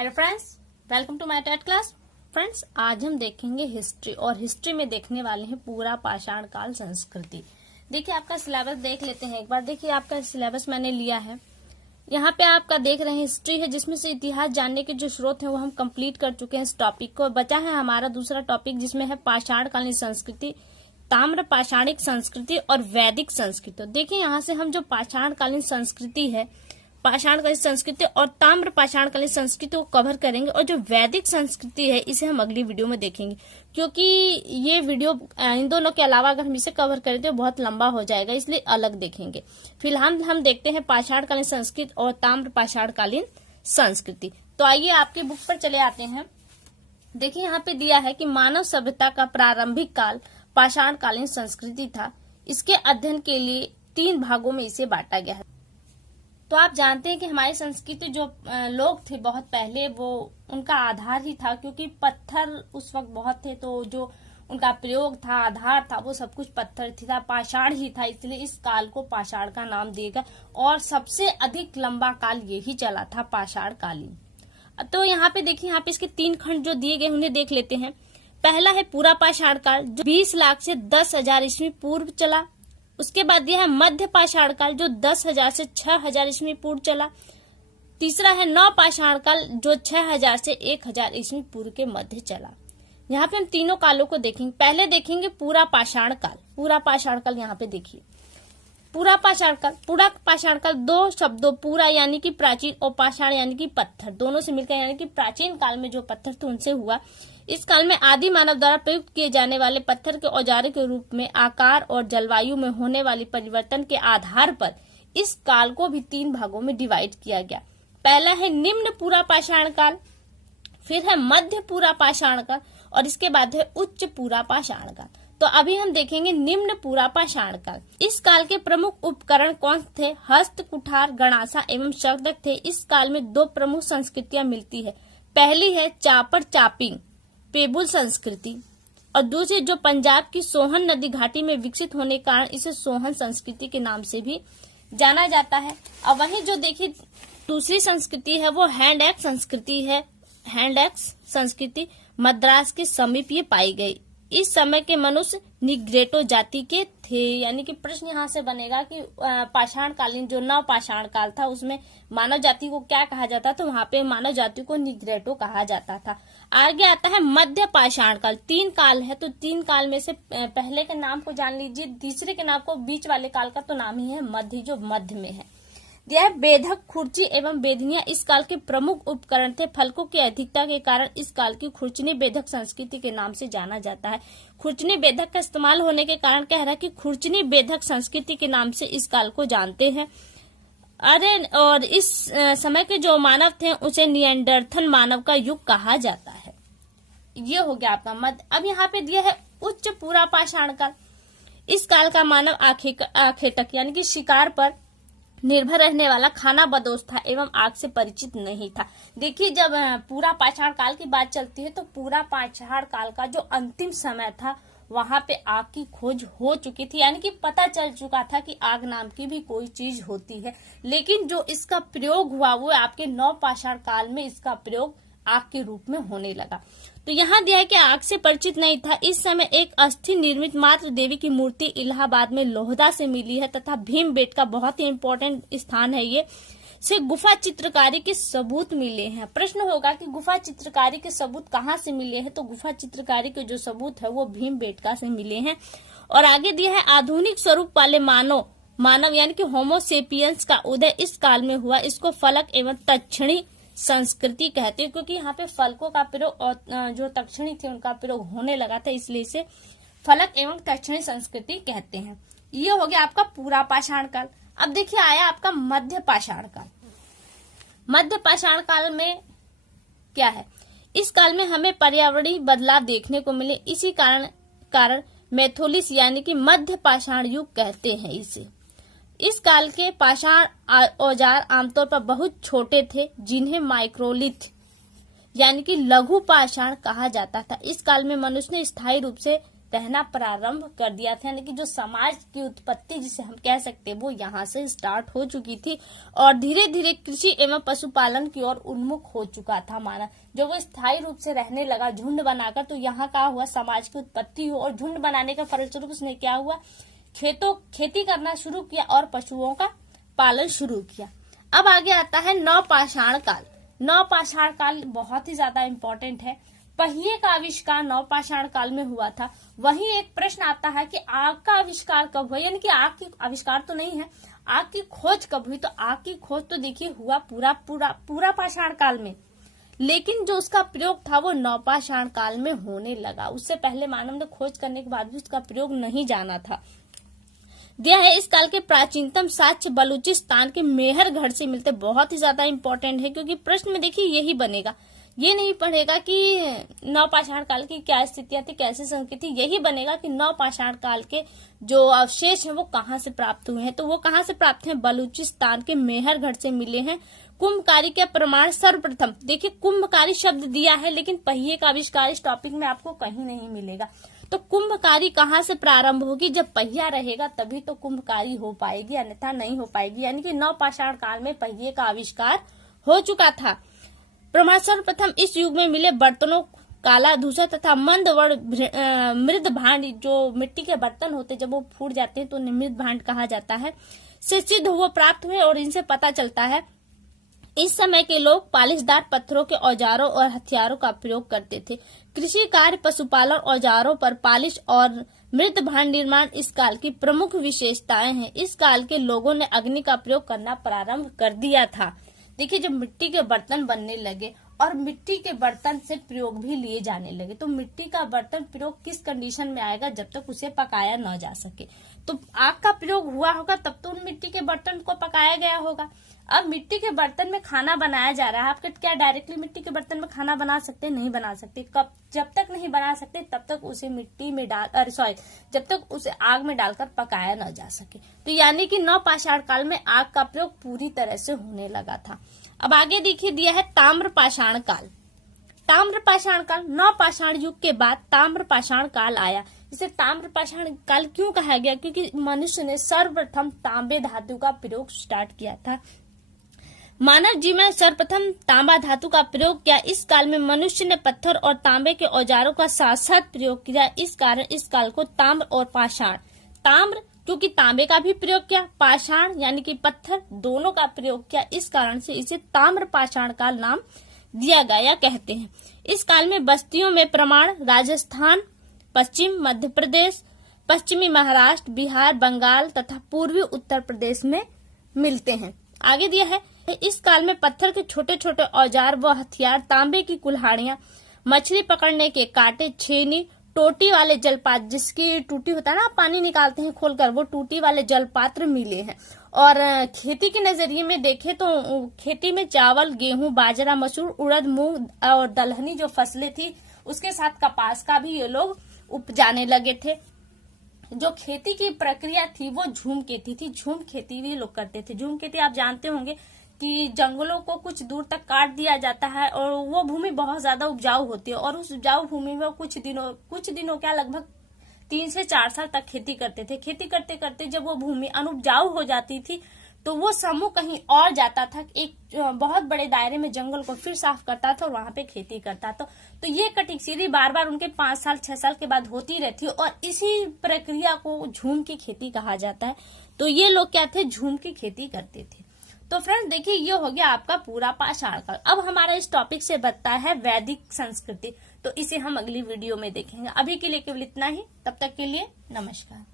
Hello friends, welcome to my TET class. Friends, आज हम देखेंगे हिस्ट्री और हिस्ट्री में देखने वाले हैं पूरा पाषाण काल संस्कृति। देखिए, आपका सिलेबस देख लेते हैं एक बार। देखिए, आपका सिलेबस मैंने लिया है। यहाँ पे आपका देख रहे हैं हिस्ट्री है, जिसमें से इतिहास जानने के जो स्रोत हैं वो हम कंप्लीट कर चुके हैं इस टॉपिक को। बचा है हमारा दूसरा टॉपिक, जिसमें है पाषाण कालीन संस्कृति, ताम्र पाषाणिक संस्कृति और वैदिक संस्कृति। देखिए, यहाँ से हम जो पाषाण कालीन संस्कृति है, पाषाणकालीन संस्कृति और ताम्र पाषाणकालीन संस्कृति को कवर करेंगे, और जो वैदिक संस्कृति है इसे हम अगली वीडियो में देखेंगे, क्योंकि ये वीडियो इन दोनों के अलावा अगर हम इसे कवर करें तो बहुत लंबा हो जाएगा, इसलिए अलग देखेंगे। फिलहाल हम देखते हैं पाषाणकालीन संस्कृति और ताम्र पाषाणकालीन संस्कृति। तो आइए आपकी बुक पर चले आते हैं। देखिए, यहाँ पे दिया है कि मानव सभ्यता का प्रारंभिक काल पाषाणकालीन संस्कृति था। इसके अध्ययन के लिए 3 भागों में इसे बांटा गया है। तो आप जानते हैं कि हमारी संस्कृति जो लोग थे बहुत पहले, वो उनका आधार ही था, क्योंकि पत्थर उस वक्त बहुत थे, तो जो उनका प्रयोग था, आधार था, वो सब कुछ पत्थर था, पाषाण ही था। इसलिए इस काल को पाषाण का नाम दिया गया, और सबसे अधिक लंबा काल यही चला था, पाषाण कालीन। तो यहाँ पे देखिए, यहाँ पे इसके 3 खंड जो दिए गए उन्हें देख लेते हैं। पहला है पूरा पाषाण काल, जो 20 लाख से 10,000 ईस्वी पूर्व चला। उसके बाद यह है मध्य पाषाण काल, जो 10,000 से 6,000 ईस्वी पूर्व चला। तीसरा है नव पाषाण काल, जो 6,000 से 1,000 ईस्वी पूर्व के मध्य चला। यहाँ पे हम तीनों कालों को देखेंगे। पहले देखेंगे पूरा पाषाण काल। पूरा पाषाण काल यहाँ पे देखिए, पूरा पाषाण काल। पूरा पाषाण काल 2 शब्दों, पूरा यानी कि प्राचीन और पाषाण यानी कि पत्थर, दोनों से मिलकर यानी कि प्राचीन काल में जो पत्थर थे उनसे हुआ। इस काल में आदि मानव द्वारा प्रयुक्त किए जाने वाले पत्थर के औजारों के रूप में आकार और जलवायु में होने वाली परिवर्तन के आधार पर इस काल को भी 3 भागों में डिवाइड किया गया। पहला है निम्न पूरा पाषाण काल, फिर है मध्य पूरा पाषाण काल, और इसके बाद है उच्च पूरा पाषाण काल। तो अभी हम देखेंगे निम्न पूरा पाषाण काल। इस काल के प्रमुख उपकरण कौन थे? हस्त, कुठार, गणासा एवं शवदक थे। इस काल में 2 प्रमुख संस्कृतियां मिलती है। पहली है चापर चापिंग पेबुल संस्कृति, और दूसरी जो पंजाब की सोहन नदी घाटी में विकसित होने के कारण इसे सोहन संस्कृति के नाम से भी जाना जाता है। और वहीं जो देखिए दूसरी संस्कृति है वो हैंड एक्स संस्कृति है। हैंड एक्स संस्कृति मद्रास के समीप ये पाई गई। इस समय के मनुष्य निग्रेटो जाति के थे। यानी कि प्रश्न यहाँ से बनेगा कि पाषाण कालीन जो नव पाषाण काल था उसमें मानव जाति को क्या कहा जाता था? वहां पे मानव जाति को निग्रेटो कहा जाता था। आगे आता है मध्य पाषाण काल। 3 काल है, तो 3 काल में से पहले के नाम को जान लीजिए, तीसरे के नाम को, बीच वाले काल का तो नाम ही है मध्य, जो मध्य में है। यह बेधक, खुर्ची एवं बेधनिया इस काल के प्रमुख उपकरण थे। फलकों की अधिकता के कारण इस काल की खुर्चनी बेधक संस्कृति के नाम से जाना जाता है। खुर्चनी बेधक का इस्तेमाल होने के कारण कह रहा है कि खुर्चनी बेधक संस्कृति के नाम से इस काल को जानते हैं। अरे, और इस समय के जो मानव थे उसे निएंडरथल मानव का युग कहा जाता है। ये हो गया आपका मध्य। अब यहाँ पे दिया है उच्च पूरा पाषाण काल। इस काल का मानव आखेटक यानी कि शिकार पर निर्भर रहने वाला, खाना बदोश था एवं आग से परिचित नहीं था। देखिए, जब पूरा पाषाण काल की बात चलती है तो पूरा पाषाण काल का जो अंतिम समय था वहां पे आग की खोज हो चुकी थी, यानी कि पता चल चुका था कि आग नाम की भी कोई चीज होती है। लेकिन जो इसका प्रयोग हुआ वो आपके नव पाषाण काल में इसका प्रयोग आग के रूप में होने लगा। तो यहाँ दिया है कि आग से परिचित नहीं था। इस समय एक अस्थि निर्मित मात्र देवी की मूर्ति इलाहाबाद में लोहदा से मिली है, तथा भीमबेट का बहुत ही इम्पोर्टेंट स्थान है ये, से गुफा चित्रकारी के सबूत मिले हैं। प्रश्न होगा कि गुफा चित्रकारी के सबूत कहाँ से मिले हैं? तो गुफा चित्रकारी के जो सबूत है वो भीमबेटका से मिले हैं। और आगे दिया है आधुनिक स्वरूप वाले मानव यानी कि होमोसेपियंस का उदय इस काल में हुआ। इसको फलक एवं दक्षिणी संस्कृति कहते हैं, क्योंकि यहाँ पे फलकों का प्रयोग और जो दक्षिणी थे उनका प्रयोग होने लगा था, इसलिए इसे फलक एवं दक्षिणी संस्कृति कहते हैं। ये हो गया आपका पूरा पाषाण काल। अब देखिए आया आपका मध्य पाषाण काल। मध्य पाषाण काल में क्या है? इस काल में हमें पर्यावरणीय बदलाव देखने को मिले। इसी कारण मैथोलिस यानी कि मध्य पाषाण युग कहते हैं इसे। इस काल के पाषाण औजार आमतौर पर बहुत छोटे थे, जिन्हें माइक्रोलिथ यानी कि लघु पाषाण कहा जाता था। इस काल में मनुष्य ने स्थायी रूप से रहना प्रारंभ कर दिया था, यानी कि जो समाज की उत्पत्ति जिसे हम कह सकते हैं वो यहाँ से स्टार्ट हो चुकी थी और धीरे धीरे कृषि एवं पशुपालन की ओर उन्मुख हो चुका था मानव। जब वो स्थायी रूप से रहने लगा झुंड बनाकर, तो यहाँ क्या हुआ, समाज की उत्पत्ति हुई और झुंड बनाने का फलस्वरूप उसने क्या हुआ, खेती करना शुरू किया और पशुओं का पालन शुरू किया। अब आगे आता है नवपाषाण काल। नवपाषाण काल बहुत ही ज्यादा इम्पोर्टेंट है। पहिए का आविष्कार नवपाषाण काल में हुआ था। वहीं एक प्रश्न आता है कि आग का आविष्कार कब हुआ, यानी कि आग की आविष्कार तो नहीं है, आग की खोज कब हुई। तो आग की खोज तो देखिए हुआ पूरा पाषाण काल में, लेकिन जो उसका प्रयोग था वो नवपाषाण काल में होने लगा। उससे पहले मानव ने खोज करने के बाद भी उसका प्रयोग नहीं जाना था। दिया है इस काल के प्राचीनतम साक्ष्य बलूचिस्तान के मेहरगढ़ से मिलते। बहुत ही ज्यादा इंपॉर्टेंट है, क्योंकि प्रश्न में देखिए यही बनेगा, ये नहीं पढ़ेगा कि नवपाषाण काल की क्या स्थितियां थी, कैसे संस्कृति, यही बनेगा कि नवपाषाण काल के जो अवशेष हैं वो कहाँ से प्राप्त हुए हैं। तो वो कहाँ से प्राप्त हैं, बलूचिस्तान के मेहरगढ़ से मिले हैं। कुंभकारी के प्रमाण सर्वप्रथम, देखिए कुंभकारी शब्द दिया है लेकिन पहिए का आविष्कार इस टॉपिक में आपको कहीं नहीं मिलेगा। तो कुंभकारी कहाँ से प्रारंभ होगी, जब पहिया रहेगा तभी तो कुंभकारी हो पाएगी, अन्यथा नहीं हो पाएगी। यानी कि नवपाषाण काल में पहिए का आविष्कार हो चुका था। प्रमाण सर्वप्रथम इस युग में मिले बर्तनों, काला धूसर तथा मंदवर्ण मृद भांड, जो मिट्टी के बर्तन होते जब वो फूट जाते हैं तो उन्हें मृद भांड कहा जाता है, से सिद्ध हुए प्राप्त हुए। और इनसे पता चलता है इस समय के लोग पालिशदार पत्थरों के औजारों और हथियारों का प्रयोग करते थे। कृषि कार्य, पशुपालन, औजारों पर पालिश और मृद भांड निर्माण इस काल की प्रमुख विशेषताएं हैं। इस काल के लोगों ने अग्नि का प्रयोग करना प्रारंभ कर दिया था। देखिए जब मिट्टी के बर्तन बनने लगे और मिट्टी के बर्तन से प्रयोग भी लिए जाने लगे, तो मिट्टी का बर्तन प्रयोग किस कंडीशन में आएगा, जब तक उसे पकाया न जा सके। तो आग का प्रयोग हुआ होगा तब तो उन मिट्टी के बर्तन को पकाया गया होगा। अब मिट्टी के बर्तन में खाना बनाया जा रहा है, आप क्या डायरेक्टली मिट्टी के बर्तन में खाना बना सकते, नहीं बना सकते। कब, जब तक नहीं बना सकते तब तक उसे मिट्टी में जब तक उसे आग में डालकर पकाया न जा सके। तो यानी कि नवपाषाण काल में आग का प्रयोग पूरी तरह से होने लगा था। अब आगे देखिए दिया है ताम्रपाषाण काल। ताम्रपाषाण काल, नवपाषाण युग के बाद ताम्रपाषाण काल आया। इसे ताम्रपाषाण काल क्यों कहा गया, क्योंकि मनुष्य ने सर्वप्रथम तांबे धातु का प्रयोग स्टार्ट किया था। मानव जीवन में सर्वप्रथम तांबा धातु का प्रयोग किया। इस काल में मनुष्य ने पत्थर और तांबे के औजारों का साथ साथ प्रयोग किया। इस कारण इस काल को ताम्र और पाषाण, ताम्र क्योंकि तांबे का भी प्रयोग किया, पाषाण यानी कि पत्थर, दोनों का प्रयोग किया। इस कारण से इसे ताम्रपाषाण काल नाम दिया गया कहते हैं। इस काल में बस्तियों में प्रमाण राजस्थान, पश्चिम मध्य प्रदेश, पश्चिमी महाराष्ट्र, बिहार, बंगाल तथा पूर्वी उत्तर प्रदेश में मिलते हैं। आगे दिया है इस काल में पत्थर के छोटे छोटे औजार व हथियार, तांबे की कुल्हाड़ियां, मछली पकड़ने के कांटे, छेनी, टोटी वाले जलपात्र, जिसकी टूटी होता है ना, पानी निकालते हैं खोलकर, वो टूटी वाले जलपात्र मिले हैं। और खेती के नजरिए में देखें तो खेती में चावल, गेहूं, बाजरा, मसूर, उड़द, मूंग और दलहनी जो फसलें थी, उसके साथ कपास का भी ये लोग उपजाने लगे थे। जो खेती की प्रक्रिया थी वो झूम खेती थी, झूम खेती भी लोग करते थे। झूम खेती आप जानते होंगे कि जंगलों को कुछ दूर तक काट दिया जाता है और वो भूमि बहुत ज्यादा उपजाऊ होती है और उस उपजाऊ भूमि में कुछ दिनों क्या लगभग 3 से 4 साल तक खेती करते थे। खेती करते करते जब वो भूमि अनुपजाऊ हो जाती थी तो वो समूह कहीं और जाता था, एक बहुत बड़े दायरे में जंगल को फिर साफ करता था और वहां पे खेती करता था। तो ये कटिंग सीधी बार बार उनके 5 साल 6 साल के बाद होती रहती है और इसी प्रक्रिया को झूम की खेती कहा जाता है। तो ये लोग क्या थे, झूम की खेती करते थे। तो फ्रेंड्स देखिए ये हो गया आपका पूरा पाषाण काल। अब हमारा इस टॉपिक से बनता है वैदिक संस्कृति, तो इसे हम अगली वीडियो में देखेंगे। अभी के लिए केवल इतना ही, तब तक के लिए नमस्कार।